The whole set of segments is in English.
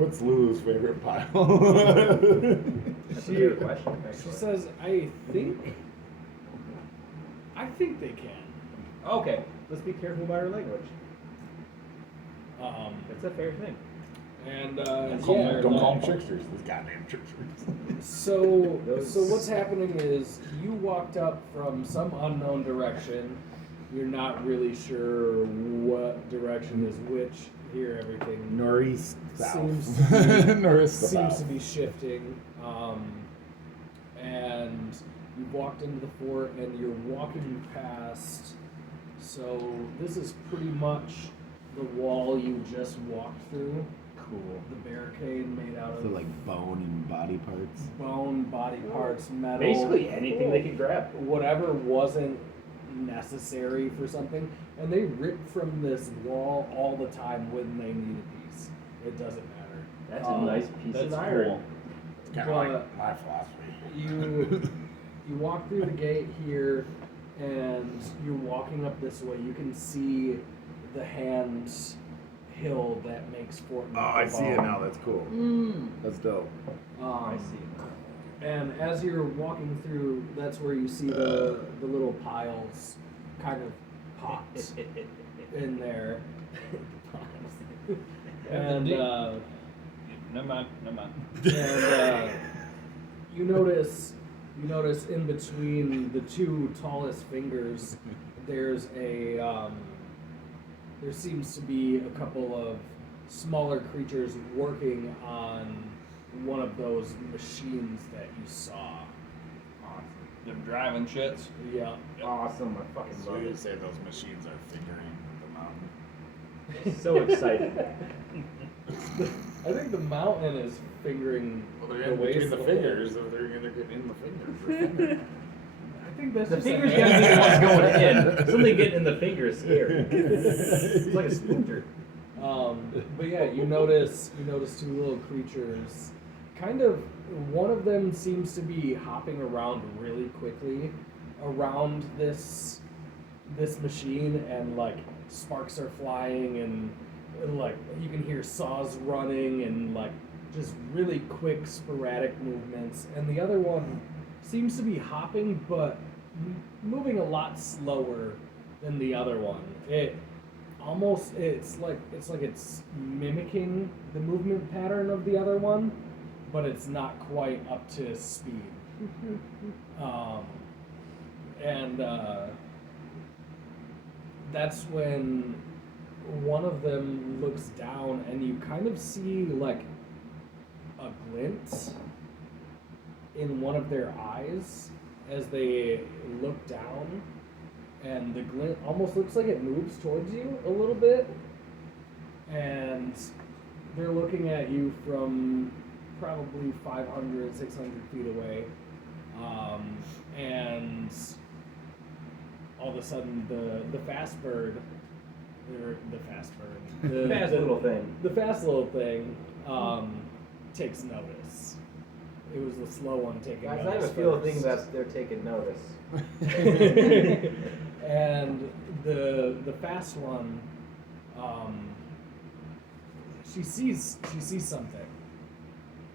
What's Lulu's favorite pile? That's a good question, She actually. says, I think they can. Okay, let's be careful about our language. It's a fair thing. And Don't yeah, call them tricksters. Those goddamn tricksters. So what's happening is you walked up from some unknown direction. You're not really sure what direction is which. Here, everything Northeast, south. seems to be, Northeast, seems south. to be shifting. And you've walked into the fort, and you're walking past. So this is pretty much the wall you just walked through. Cool. The barricade made out So of like bone and body parts. bone, body parts, metal. Basically anything they could grab. Whatever wasn't necessary for something. And they rip from this wall all the time when they need a piece. It doesn't matter. That's a nice piece that's of iron. cool. It's kind But of like my philosophy. You walk through the gate here, and you're walking up this way. You can see the hand hill that makes Fort Oh, I see it now. That's cool. That's dope. I see. And as you're walking through, that's where you see the little piles kind of popped in there. And Never mind. and you notice in between the two tallest fingers, there's there seems to be a couple of smaller creatures working on one of those machines that you saw. Awesome. Them driving shits. Yeah. Awesome. I fucking So love you it. say those machines are figuring the mountain? So excited. I think the mountain is fingering Well, they're the in between waist the a little. fingers, so they're gonna get in the fingers. I think that's The just a fingers hand. gotta be the ones going in. Something getting in the finger is scary. It's like a splinter. But yeah, you notice two little creatures. Kind of, one of them seems to be hopping around really quickly around this machine, and like sparks are flying, and like you can hear saws running, and like just really quick sporadic movements. And the other one seems to be hopping, but moving a lot slower than the other one. It's like it's mimicking the movement pattern of the other one, but it's not quite up to speed. And that's when one of them looks down, and you kind of see like a glint in one of their eyes as they look down, and the glint almost looks like it moves towards you a little bit, and they're looking at you from probably 500, 600 feet away, and all of a sudden the fast bird, the fast little thing takes notice. It was the slow one taking Guys, I notice. have a feeling first. that they're taking notice. And the fast one, she sees something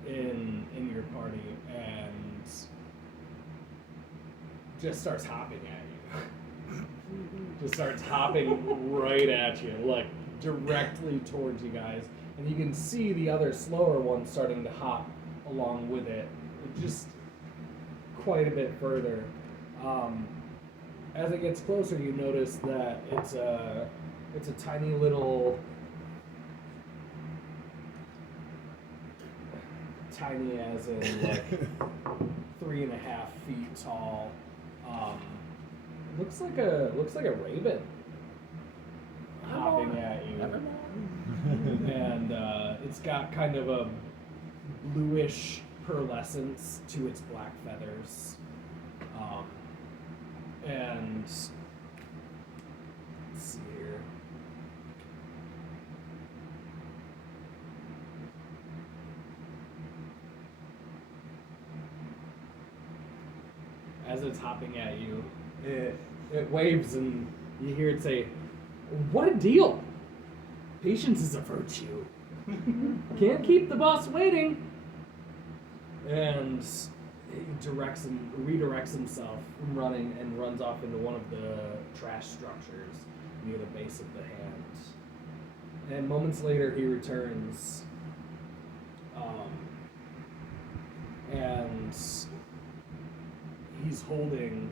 in your party, and just starts hopping at you. Just starts hopping right at you, like directly towards you guys, and you can see the other slower one starting to hop along with it, just quite a bit further. As it gets closer, you notice that it's a tiny little, tiny as in like 3.5 feet tall. Looks like a raven hopping at you, and it's got kind of a bluish pearlescence to its black feathers. And let's see here. As it's hopping at you, it waves, and you hear it say, "What a deal! Patience is a virtue." Can't keep the boss waiting. And he redirects himself from running and runs off into one of the trash structures near the base of the hand. And moments later, he returns. And he's holding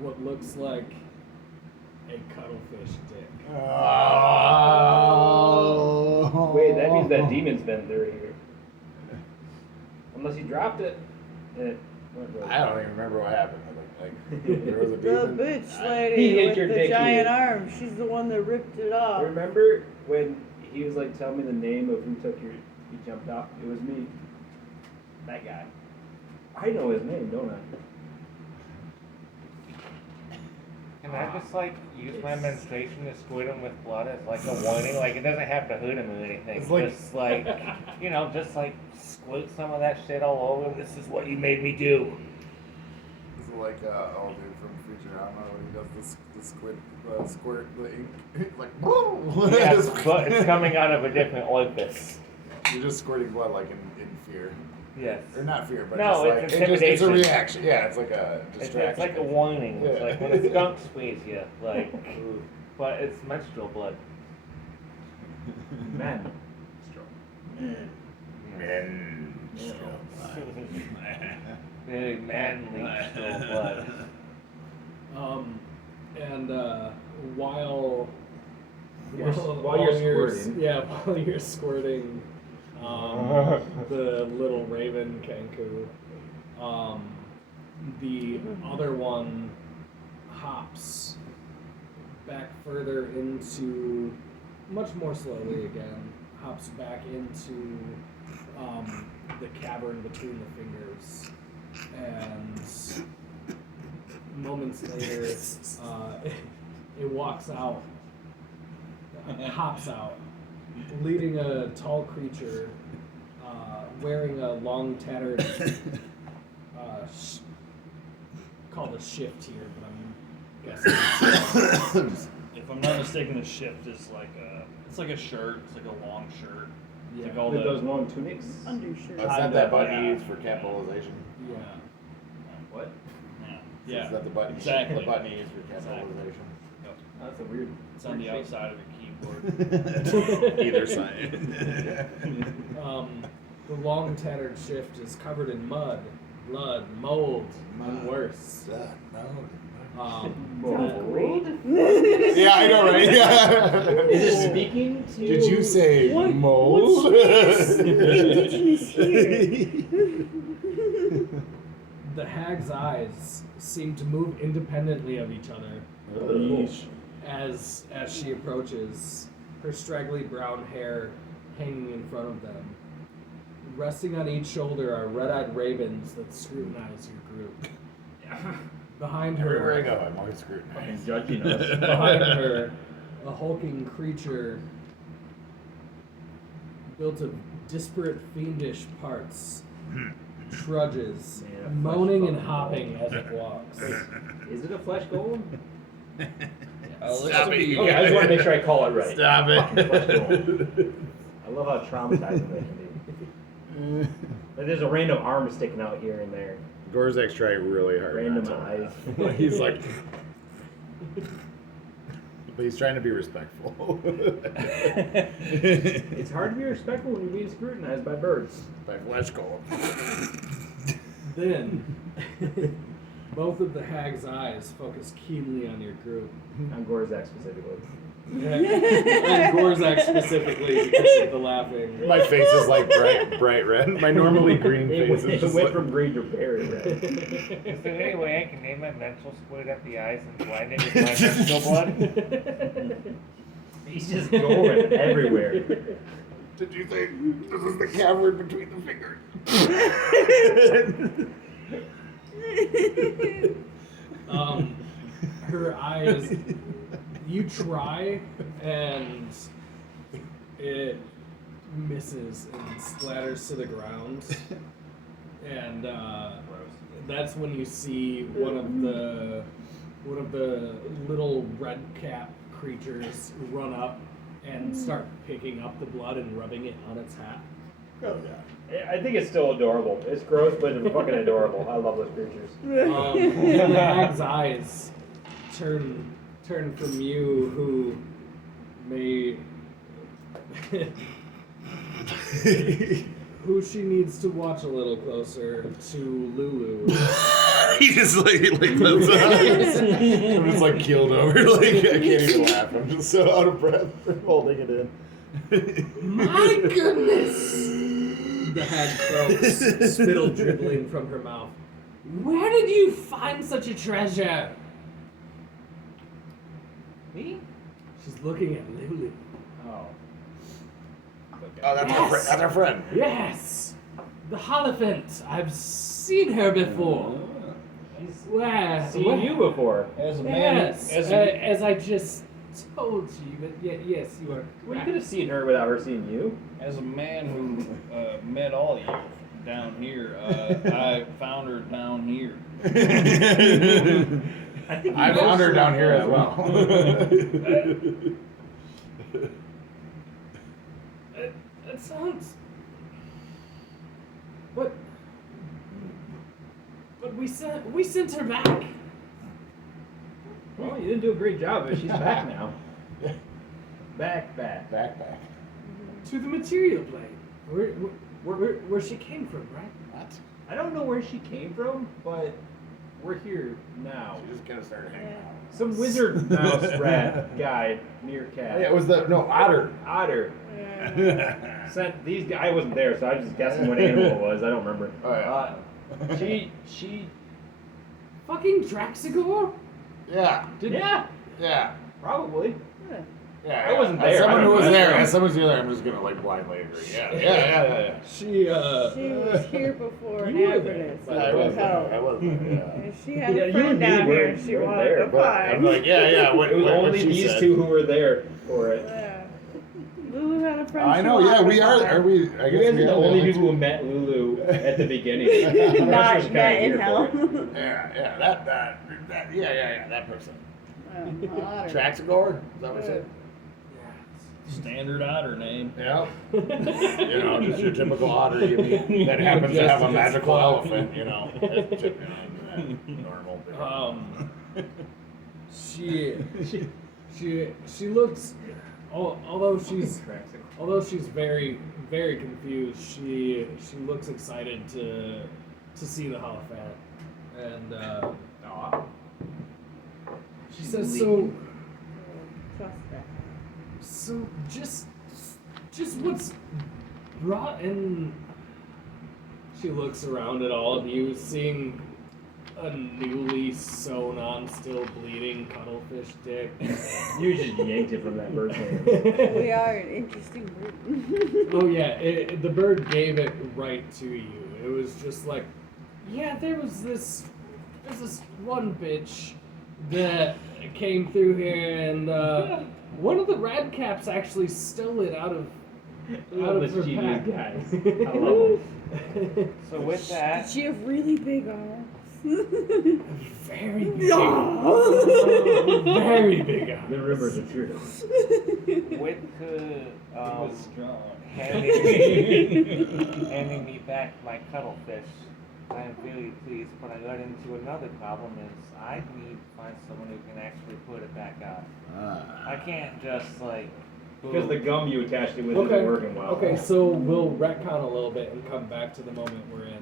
what looks like a cuttlefish dick. Oh. Wait, that means that demon's been through here. Unless he dropped it. And it went rogue. I don't even remember what happened. Like there was a The demon. bitch He lady hit with your the dick giant here. arm. She's the one that ripped it off. Remember when he was like, tell me the name of who took your, he jumped off? It was me. That guy. I know his name, don't I? Can I just like use my menstruation to squirt him with blood as like a warning? Like it doesn't have to hurt him or anything. It's like- just like just like squirt some of that shit all over him. This is what you made me do. It's like old dude from Futurama when he does the squid squirt the ink. Like Yes, but it's coming out of a different orifice. You're just squirting blood like in fear. Yes. Or not fear, but No, just like it's it's a intimidation. reaction. Yeah, it's like a distraction. It's like a warning. It's Yeah. like when a skunk squeeze you, like, but it's menstrual blood. Man. Very manly menstrual blood. And while While you're squirting. Yeah, while you're squirting the little raven Kenku, the other one hops back further into, much more slowly again, hops back into the cavern between the fingers, and moments later, it walks out, hops out, leading a tall creature, wearing a long tattered, called a shift here, but I'm guessing it's, If I'm not mistaken, the shift is like it's like a shirt. It's like a long shirt. It's like all With the those long tunics? Undershirt. That's not that button Yeah. you use for capitalization. yeah. What? yeah. Is that the button? Exactly. The button you use for capitalization. That's a weird. It's on the outside of the keyboard. Either side. The long tattered shift is covered in mud, blood, mold, and worse. Mold? Yeah, I know, right? Yeah. Is it speaking to Did you say What- mold? Indigenous here. The hag's eyes seem to move independently of each other as she approaches, her straggly brown hair hanging in front of them. Resting on each shoulder are red-eyed ravens that scrutinize your group. Behind Everywhere I her, go, I'm always scrutinized. judging us? behind her, a hulking creature built of disparate fiendish parts trudges, Yeah, moaning flesh and golem. hopping as it walks. Is it a flesh golem? Stop it, you Okay, I just want to make sure I call it right. Stop Fucking flesh it. golem. I love how traumatizing that can be. Like there's a random arm sticking out here and there. Gorzak's trying really hard. Random not to. eyes. He's like, but he's trying to be respectful. It's hard to be respectful when you're being scrutinized by birds. By flesh golem. Then, both of the hag's eyes focus keenly on your group. On Gorzak specifically. And Gorzak specifically because of the laughing. My face is like bright red. My normally green It face is went just like, from green to very red. Is there any way I can name my mental squirt at the eyes and blind it with my menstrual blood? He's just going everywhere. Did you think this is the cavern between the fingers? Her eyes, you try and it misses and splatters to the ground. And that's when you see one of the little red cap creatures run up and start picking up the blood and rubbing it on its hat. Oh, yeah. I think it's still adorable. It's gross, but it's fucking adorable. I love those creatures. And the hag's eyes turn from you, who may who she needs to watch a little closer, to Lulu. He just like lets out. I'm just like keeled over. Like I can't even laugh. I'm just so out of breath from holding it in. My goodness! The hag croaks, spittle dribbling from her mouth. Where did you find such a treasure? Me? She's looking at Lulu. Oh. Oh, that's our friend. That's our friend. Yes! The Holophant. I've seen her before. Where? Seen you before. As a man, Yes, as I just told you, but yes, you are. Well, you could have seen her without her seeing you. as a man who met all of you down here, I found her down here. I think I found her down here as well. That sounds. But we sent her back. Well, you didn't do a great job, but she's back now. Back. Backpack. To the material plane, where she came from, right? What? I don't know where she came from, but we're here now. She just kind of started hanging out. Some wizard mouse rat guy, meerkat. Oh, yeah, it was the otter. Otter. Yeah. Sent these guys. I wasn't there, so I was just guessing what animal it was. I don't remember. Oh, yeah. She Fucking Draxigor? Yeah. yeah, Yeah. probably. Yeah. Yeah. I wasn't As there. someone I who don't was know. there, as someone who's there, I'm just gonna like blindly agree. Yeah. She She was here before You were Avernus. there. I was there. Hell. I was there. Yeah. And she had Yeah, a you friend and me down were- here. She you were wanted there, to But find. I'm like, yeah. What, It was what only she these said. two who were there for it. Yeah. Lulu had a friend. I she know. Yeah, wanted we to are. find. Are we? I You guess guys we are the are only like- people who met Lulu at the beginning. The rest was Not kinda met in here hell. for it. Yeah. That. Yeah. That person. Otter. Traxigor. Is that what I said? Standard otter name. Yeah. You know, just your typical otter you meet that happens to have a Just magical as elephant. You know. Normal. She looks. Although she's very very confused, she looks excited to see the Holophant, and she says so. Trust that. So just what's brought in. She looks around at all of you, seeing a newly sewn on, still bleeding cuttlefish dick. You just yanked it from that bird's hand. We are an interesting group. Oh yeah, the bird gave it right to you. It was just like, yeah, there's this one bitch that came through here, and one of the radcaps actually stole it out of her Mischievous pack. guys. I love them. So with Did that, she have really big arms? Very big, No. very big eyes. The rumors are true. with It was strong. handing me back my cuttlefish, I am very pleased. But I got into another problem: is I need to find someone who can actually put it back on. I can't just like. Because the gum you attached it with Okay. isn't working well. Okay, so we'll retcon a little bit and come back to the moment we're in.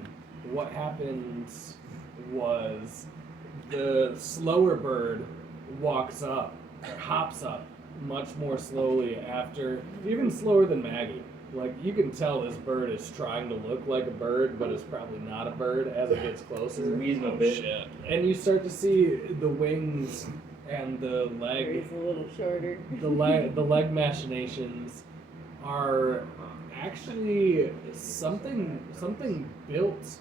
What happened was the slower bird walks up, hops up much more slowly after, even slower than Maggie. Like, you can tell this bird is trying to look like a bird, but it's probably not a bird as it gets closer. Wheezing a bit. Shit. And you start to see the wings and the leg He's a little shorter. the leg machinations are actually something built,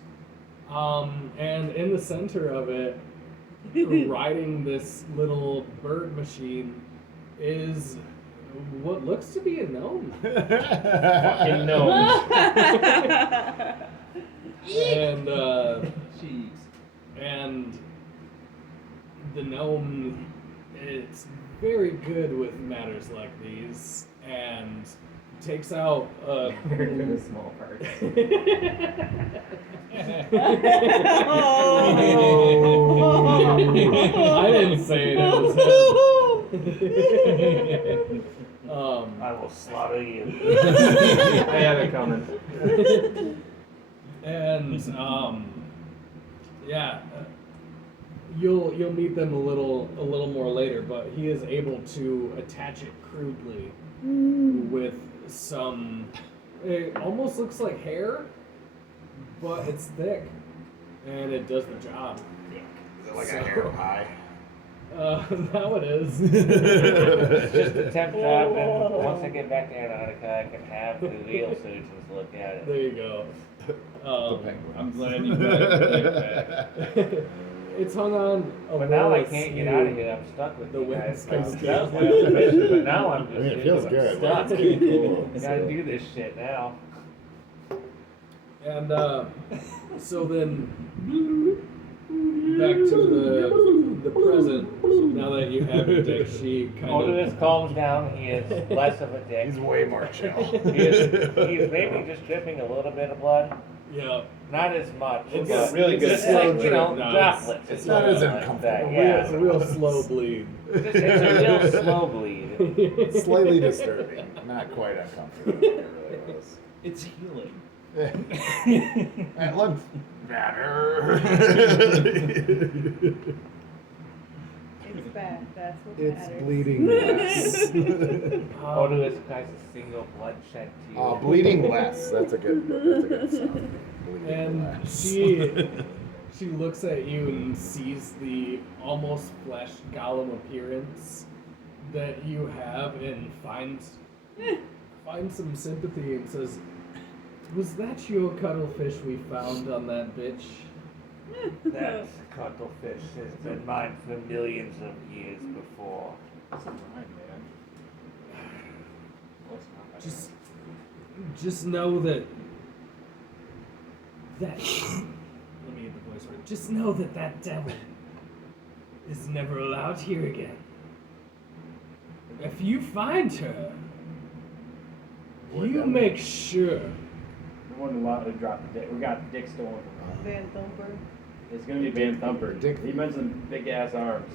and in the center of it, riding this little bird machine, is what looks to be a gnome. Fucking gnomes. And Jeez. and the gnome, it's very good with matters like these and takes out Very good with small parts. I didn't say it. It was him. I will slaughter you. I have it coming. And yeah, you'll meet them a little more later, but he is able to attach it crudely with some. It almost looks like hair, but it's thick, and it does the job. Is it like a hair pie? Now it is. It's just a temp job, and once I get back to Antarctica, I can have the real surgeons look at it. There you go. I'm glad you got it back. It's hung on a But now I lower can't get sleeve. out of here. I'm stuck with The you guys. wind's That was my other mission, but now I'm I just mean, it feels good. stuck. It's pretty cool. Gotta do this shit now. And so then back to the present. Now that you have your dick, she kind Odorous of calms down. He is less of a dick. He's way more chill. He's maybe just dripping a little bit of blood. yeah. Not as much. It's but really good Just slow like, you know, drip. No, droplets. it's not as like uncomfortable. that, A yeah. real slow bleed. It's a real slow bleed. Slightly disturbing. Not quite uncomfortable. It really was. It's healing. It looks better. It's bad. That's what It's matters. bleeding less. Odorous cries a single bloodshed tear. Bleeding less. That's a good sound. Bleeding And less. she looks at you and sees the almost flesh golem appearance that you have and finds some sympathy and says, "Was that your cuttlefish we found on that bitch?" That cuttlefish has been mine for millions of years before. That's a rhyme, man. Well, it's not. Just know that let me get the voice right. Just know that devil is never allowed here again. If you find her, you make sure. We wouldn't allow to drop the dick. We got the dick stolen from us. Van Thumper. It's gonna be Van Thumper. Dick. He mentioned big ass arms.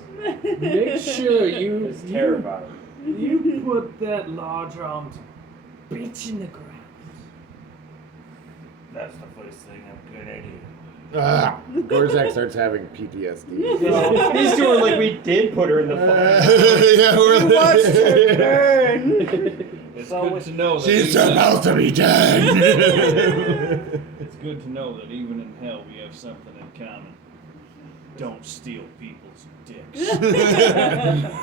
Make sure you It's terrifying. you put that large armed bitch in the ground. That's the first thing I'm gonna do. Gorzak starts having PTSD. He's doing like we did put her in the fire. Yeah, we're Watch her burn. It's So good to know that She's even, supposed to be dead. it's good to know that even in hell we have something in common. Don't steal people's dicks.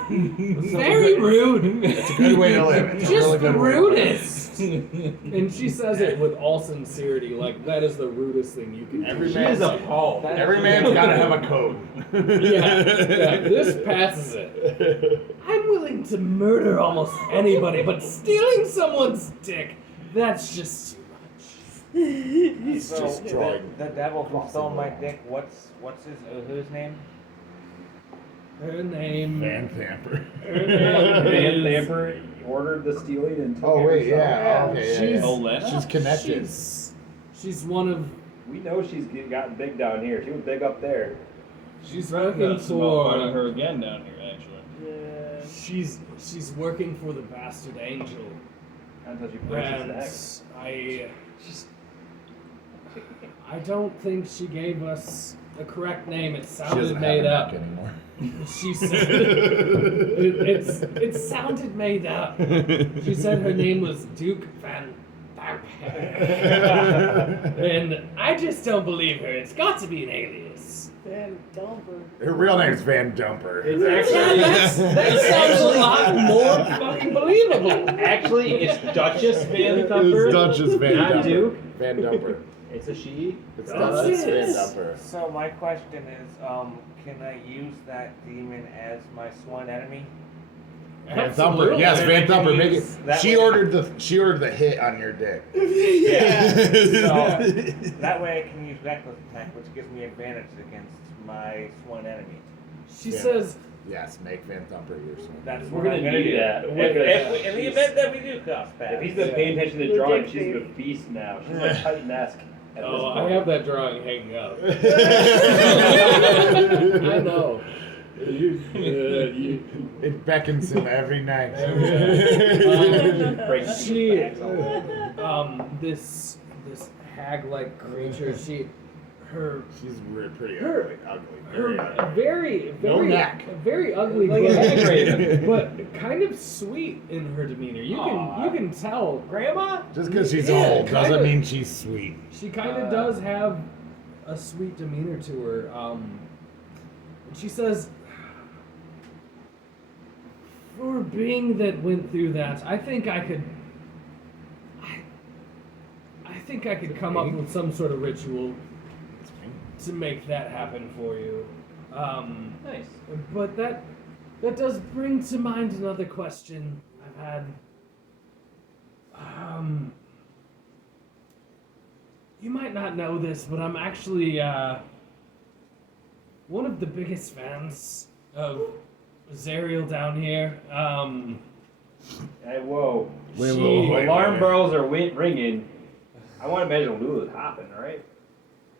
Very rude. It's a good way to live. It's a Just really the good way to live. rudest. And she says it with all sincerity, like that is the rudest thing you can do. Every She man- is appalled. Every man's gotta have a code. yeah, this passes it. I'm willing to murder almost anybody, but stealing someone's dick, that's just too much. He's So just drawing. the devil who across stole the my wall. dick. What's his name? Her name. Van Thamper. Her Van name is. Thamper ordered the stealing and took Oh it wait, herself. yeah. Okay, yeah, She's- yeah. Oh, Lena? She's connected. She's one of. We know she's gotten big down here. She was big up there. She's That's working about finding for. her again down here, actually. Yeah. She's working for the bastard angel, Until she breaks his neck. and I don't think she gave us the correct name. It She sounded doesn't made have up. a neck anymore. She said it sounded made up. She said her name was Duke Van Thamper. And I just don't believe her. It's got to be an alias. Van Thumper. Her real name's Van Dumper. It's Yeah, actually that sounds a lot more fucking believable. actually it's Duchess Van Thumper. It's Duchess Van Not Dumper. Duke. Van Dumper. It's a she. It's Oh, Duchess Van yes. Dumper. So my question is, can I use that demon as my sworn enemy? Van Thumper. Yes, Van Thumper. Make it. That She way- ordered the hit on your dick. Yeah. So that way I can use reckless attack, which gives me advantage against my sworn enemy. She Yeah. says, Yes, make Van Thumper your swing. That's We're what gonna I'm gonna need do. that. In the event that we do cross paths. If he's been paying attention to Legit drawing, she's baby. a beast now. She's like Titan-esque at Oh, this I point. have that drawing hanging up. I know. It beckons him every night. Break She, backs all over. this hag-like creature. She's pretty Her- ugly. Ugly. Her Very ugly. very No neck. very ugly, Like a hag raven. but kind of sweet in her demeanor. You can tell. Grandma? Just because she's Yeah, old doesn't kinda. mean she's sweet. She kind of does have a sweet demeanor to her. She says, "For a being that went through that, I think I could come up with some sort of ritual to make that happen for you." Nice. But that does bring to mind another question I've had. You might not know this, but I'm actually one of the biggest fans of Zariel down here. Hey, whoa. Wait. Alarm bells are ringing. I want to imagine Lulu's hopping, right?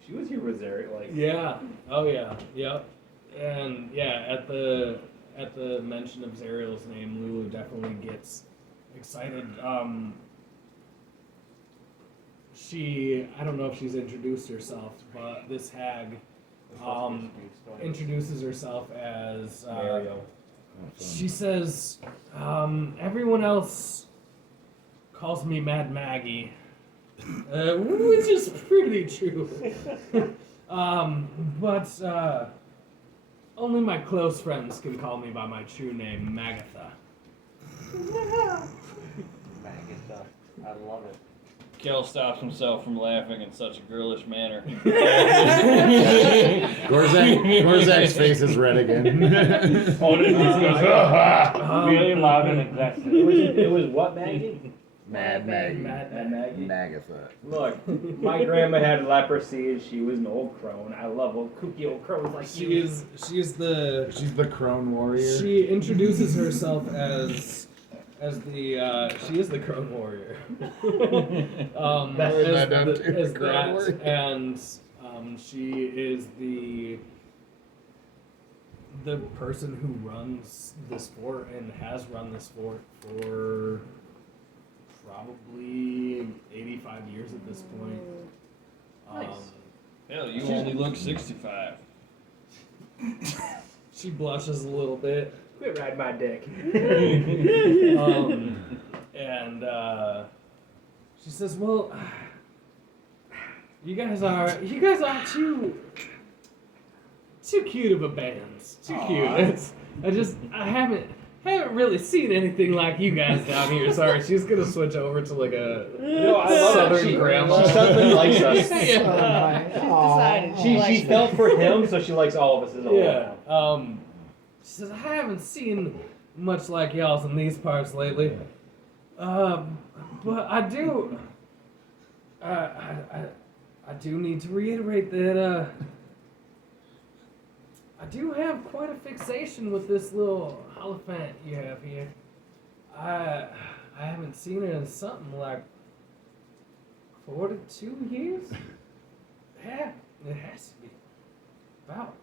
She was here with Zari, like. Yeah. Oh yeah. Yep. And yeah, at the mention of Zariel's name, Lulu definitely gets excited. I don't know if she's introduced herself, but this hag introduces herself as Mario. she says, everyone else calls me Mad Maggie, which is pretty true. But only my close friends can call me by my true name, Magatha. Magatha. I love it. Kel stops himself from laughing in such a girlish manner. Gorzak's face is red again. Oh, it just goes, Really loud and aggressive. It was what, Maggie? Mad Maggie. Mad Maggie? Magatha. Look, my grandma had leprosy and she was an old crone. I love old kooky old crones like you. She's the She's the crone warrior. she introduces herself as she is the Crone Warrior. As that, and she is the person who runs this fort and has run this fort for probably 85 years at this point. Nice. Hell, you only look 65. She blushes a little bit. Quit riding my dick. And she says, "Well, you guys are too cute of a band. Too cute. I haven't really seen anything like you guys down here. Sorry." She's gonna switch over to like a No, I love Southern it. grandma. She suddenly likes us. Yeah. She's decided. She felt for him, so she likes all of us as a whole Yeah. now. She says, "I haven't seen much like y'all's in these parts lately. But I do. I do need to reiterate that I do have quite a fixation with this little Hierophant you have here. I haven't seen her in something like 42 years. Yeah, it has to be. About.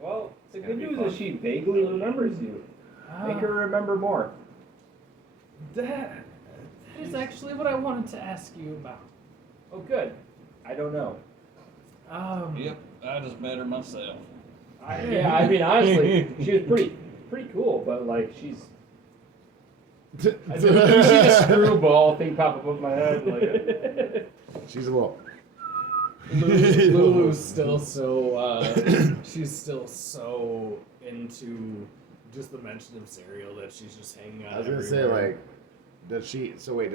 Well, the Gotta good be news fun. is she vaguely remembers you. Make her remember more. That is actually what I wanted to ask you about. Oh, good. I don't know. Yep, I just met her myself. Yeah, I mean, honestly, she was pretty cool, but like, she's. I see the screwball thing pop up in my head. Like, She's a little. Lulu's still so she's still so into just the mention of cereal that she's just hanging out. I was gonna say, everywhere. like, does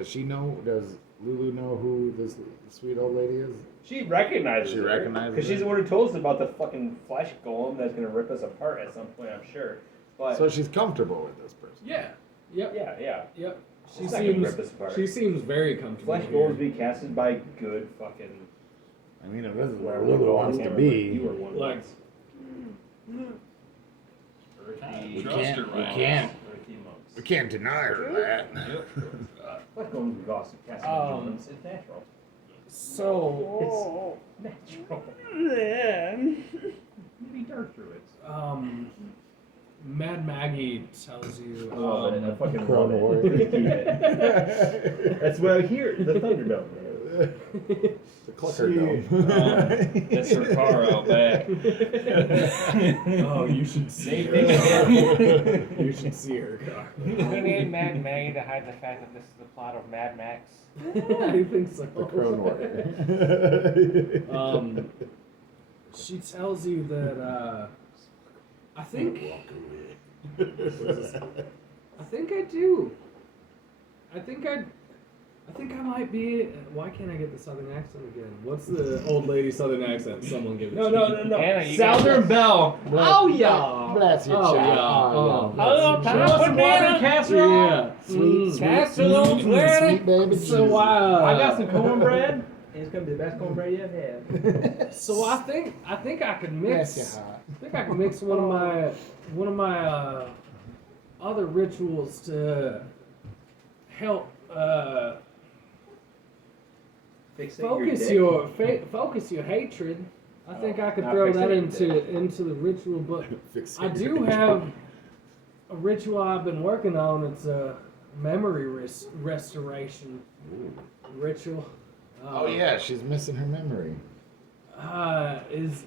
she know? Does Lulu know who this sweet old lady is? she recognizes She her. recognizes Because she's her? the one who told us about the fucking flesh golem that's gonna rip us apart at some point, I'm sure. But So she's comfortable with this person. Yeah. Yep. yeah. Yep. She It's not gonna seems rip us apart. she seems very comfortable. Flesh here. golems be casted by good fucking. I mean, if this is where whatever Lulu golem wants you to were. be. You were one Like- once. We Trust can't. her, We right? can't. Earthy monks. We can't deny her that. Like going to gossip casting Jones, it's natural. So Whoa. Natural. Yeah. Maybe dark druids. Mad Maggie tells you. I love it. I fucking Crown love Warrior. it. Keep it. That's what I hear. The Thunderdome. The Clucker Dome. That's her car out back. Oh, you should see Same her. thing again. You should see her car. We need Mad Maggie to hide the fact that this is the plot of Mad Max. I think so. The Crown Warrior. She tells you that I think I do. I think I might be. Why can't I get the southern accent again? What's the old lady southern accent? Someone give it. No, to no, me. no, no. Anna, you Southern got Belle. Oh, yeah. Bless you, Oh, child. yeah. Oh, yeah. Oh, You want some water casserole? Yeah. Sweet, sweet, Casserole, sweet baby So I got some cornbread. It's gonna be the best cornbread you ever had. So I think I could Bless mix. your heart. I think I can mix one of my other rituals to help Fixate focus your hatred. I think I could not throw that fixate your into the ritual, but Fix I it. do have a ritual I've been working on. It's a memory restoration ritual. Oh yeah, she's missing her memory. Is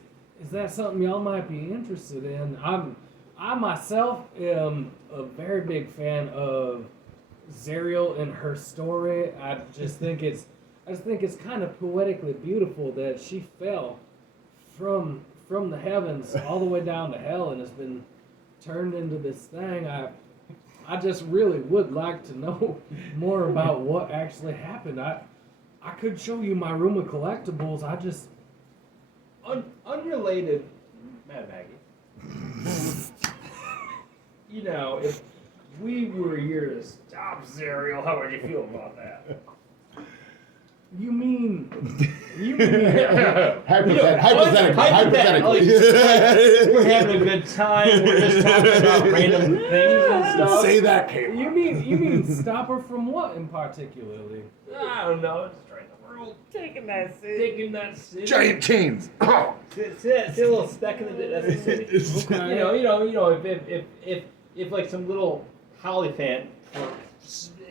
that something y'all might be interested in? I myself am a very big fan of Zerial and her story. I just think it's kind of poetically beautiful that she fell from the heavens all the way down to hell and has been turned into this thing. I just really would like to know more about what actually happened. I could show you my room of collectibles. I just Unrelated, Mad Maggie. You know, if we were here to stop Zerial, how would you feel about that? you mean Hypothetically. We're having a good time. We're just talking about random things and stuff. Say that, Caleb. you mean stop her from what in particularly? I don't know. Destroying the world. Taking that city. Taking that city. Giant chains. Oh. See a little speck in the that's the city. Okay. You know, if like some little Hollyphant or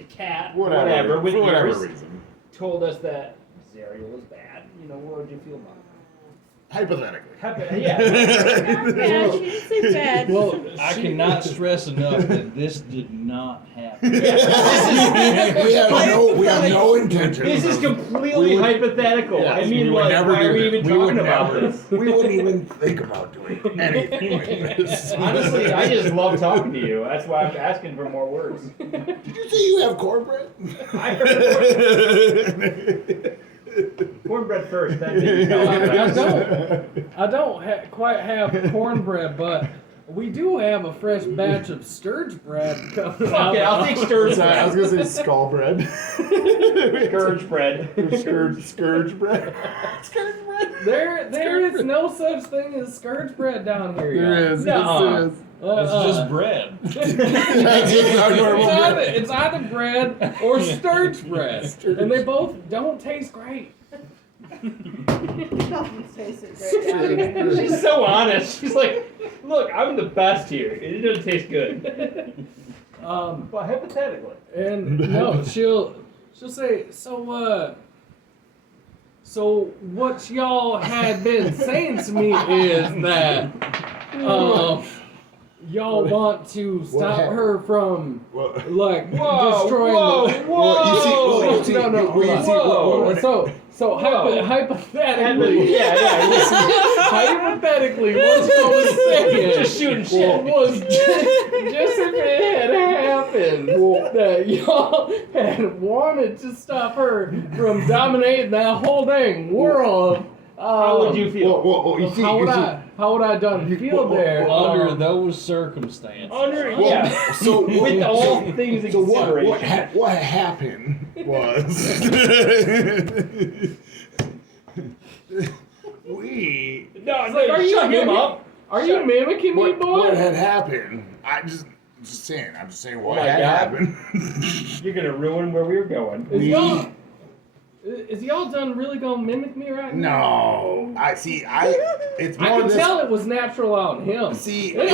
cat, whatever, with for whatever ears, reason. told us that Zerial was bad. You know, what would you feel about it? Hypothetically. Yeah. Not bad. She didn't say bad. Well, I cannot stress enough that this did not happen. we have no intention. This is completely hypothetical. Yeah, I we mean, would like, never why do are we this. even We would talking about never- this? We wouldn't even think about doing anything like this. Honestly, I just love talking to you. That's why I'm asking for more words. Did you say you have cornbread? I heard cornbread first, then maybe tell me. I don't quite have cornbread, but we do have a fresh batch of sturge bread coming Fuck out. it, I'll take sturge Sorry, I was bread. gonna say skull bread. Scourge bread. Scourge bread. Scourge bread. There is no such thing as scourge bread down here. y'all. There is. Nuh-uh. Yes, It's just bread. That's our normal bread. It's either bread or sturge bread, and they both don't taste great. Nothing's tasted great. She's so honest. She's like, look, I'm the best here. It doesn't taste good. But hypothetically. And no, she'll say, so what y'all had been saying to me is that y'all want to stop happened? her from like Whoa, destroying whoa, the whoa. you see, no, Whoa. so Whoa. hypothetically, Yeah. hypothetically, what y'all was saying Just shooting shit. was just if it had happened that y'all had wanted to stop her from dominating that whole dang world. How would you feel? You see, How would I done feel there? Under those circumstances. Yeah. So With all things in So consideration. what happened was we No, like, are you shut him here? up. Are you mimicking me, boy? What had happened? I'm just saying what my had God. happened. You're gonna ruin where we were going. Is y'all done really gonna mimic me right now? No, it's more I can this. tell it was natural on him. See, It